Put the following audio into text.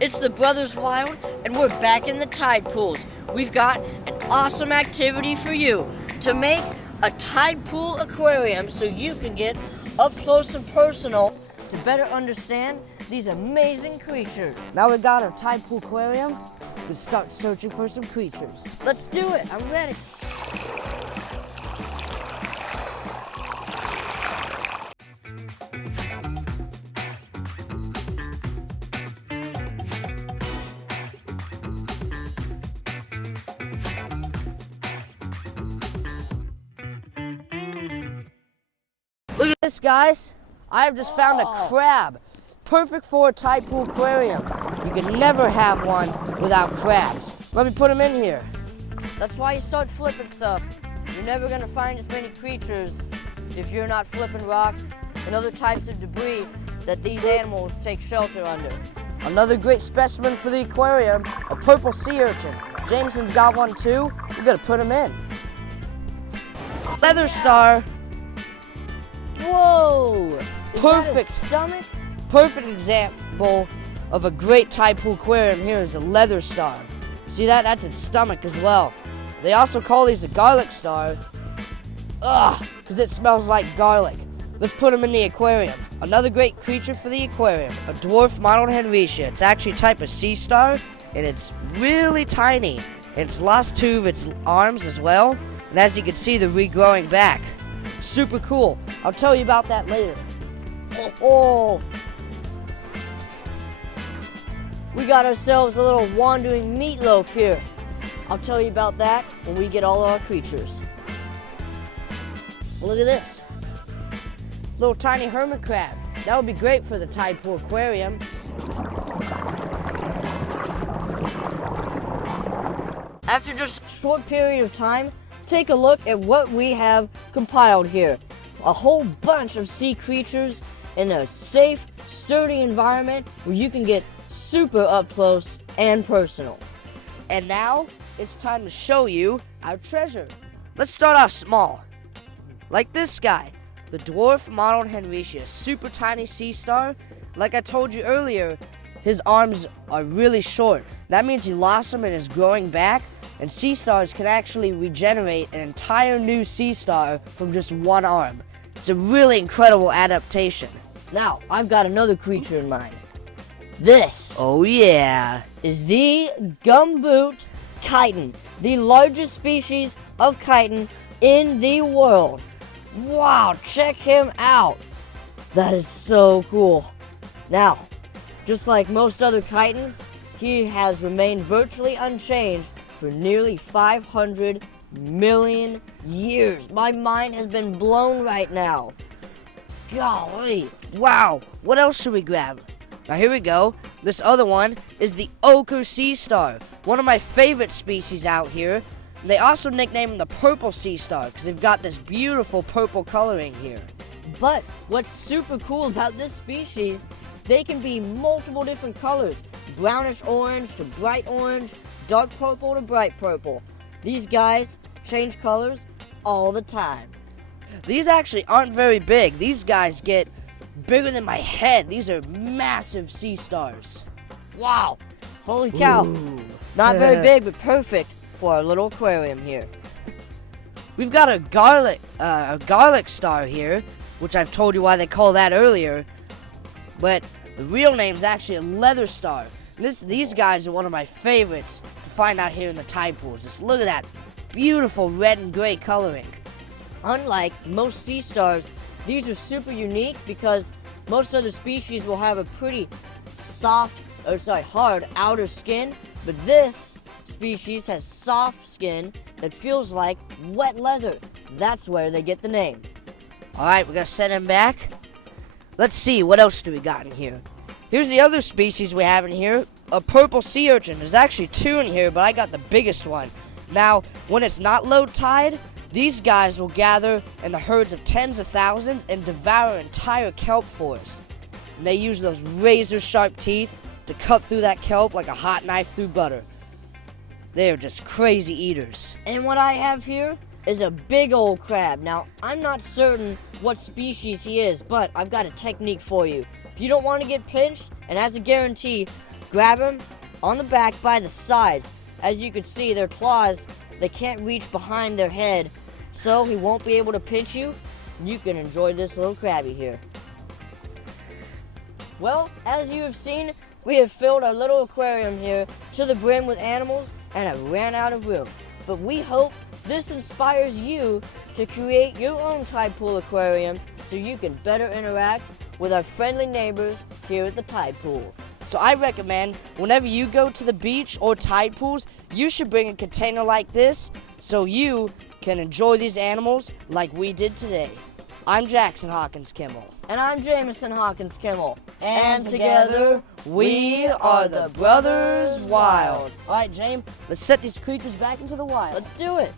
It's the Brothers Wild, and we're back in the tide pools. We've got an awesome activity for you to make a Tidepool Aquarium so you can get up close and personal to better understand these amazing creatures. Now we got our Tidepool Aquarium, we start searching for some creatures. Let's do it. I'm ready. Look at this, guys. I have just found a crab. Perfect for a Tidepool Aquarium. You can never have one without crabs. Let me put them in here. That's why you start flipping stuff. You're never going to find as many creatures if you're not flipping rocks and other types of debris that these animals take shelter under. Another great specimen for the aquarium, a purple sea urchin. Jameson's got one too. We gotta put him in. Leather star. Whoa! Is Perfect. that a stomach? Perfect example of a great Tidepool Aquarium here is a leather star. See that? That's its stomach as well. They also call these a garlic star. Because it smells like garlic. Let's put them in the aquarium. Another great creature for the aquarium, a dwarf Henricia. It's actually a type of sea star, and it's really tiny. It's lost two of its arms as well, and as you can see, they're regrowing back. Super cool. I'll tell you about that later. Oh. We got ourselves a little wandering meatloaf here. I'll tell you about that when we get all our creatures. Look at this. Little tiny hermit crab. That would be great for the Tidepool Aquarium. After just a short period of time, take a look at what we have compiled here. A whole bunch of sea creatures in a safe, sturdy environment where you can get super up close and personal. And now, it's time to show you our treasure. Let's start off small. Like this guy, the Dwarf Henricia, super tiny sea star. Like I told you earlier, his arms are really short. That means he lost them and is growing back, and sea stars can actually regenerate an entire new sea star from just one arm. It's a really incredible adaptation. Now, I've got another creature in mind. This Oh yeah. is the Gumboot chiton, the largest species of chiton in the world. Wow, check him out. That is so cool. Now, just like most other chitons, he has remained virtually unchanged for nearly 500 million years. My mind has been blown right now. Golly. Wow, what else should we grab? Now here we go. This other one is the Ochre sea star, one of my favorite species out here. They also nickname him the purple sea star because they've got this beautiful purple coloring here. But what's super cool about this species, they can be multiple different colors. Brownish orange to bright orange, dark purple to bright purple. These guys change colors all the time. These actually aren't very big. These guys get bigger than my head. These are massive sea stars. Wow, holy cow. Ooh. Not very big, but perfect for our little aquarium here. We've got a garlic star here, which I've told you why they call that earlier. But the real name is actually a leather star. These guys are one of my favorites to find out here in the tide pools. Just look at that beautiful red and gray coloring. Unlike most sea stars, these are super unique because most other species will have a pretty hard outer skin, but this species has soft skin that feels like wet leather. That's where they get the name. Alright, we're gonna send him back. Let's see, what else do we got in here? Here's the other species we have in here, a purple sea urchin. There's actually two in here, but I got the biggest one. Now, when it's not low tide, these guys will gather in the herds of tens of thousands and devour entire kelp forests. And they use those razor-sharp teeth to cut through that kelp like a hot knife through butter. They are just crazy eaters. And what I have here is a big old crab. Now, I'm not certain what species he is, but I've got a technique for you. If you don't want to get pinched, and as a guarantee, grab him on the back by the sides. As you can see, their claws, they can't reach behind their head, so he won't be able to pinch you. You can enjoy this little crabby here. Well, as you have seen, we have filled our little aquarium here to the brim with animals and have ran out of room. But we hope this inspires you to create your own Tidepool Aquarium so you can better interact with our friendly neighbors here at the Tidepools. So I recommend whenever you go to the beach or tide pools, you should bring a container like this so you can enjoy these animals like we did today. I'm Jackson Hawkins Kimmel. And I'm Jameson Hawkins Kimmel. And together, we are the Brothers Wild. All right, James, let's set these creatures back into the wild. Let's do it.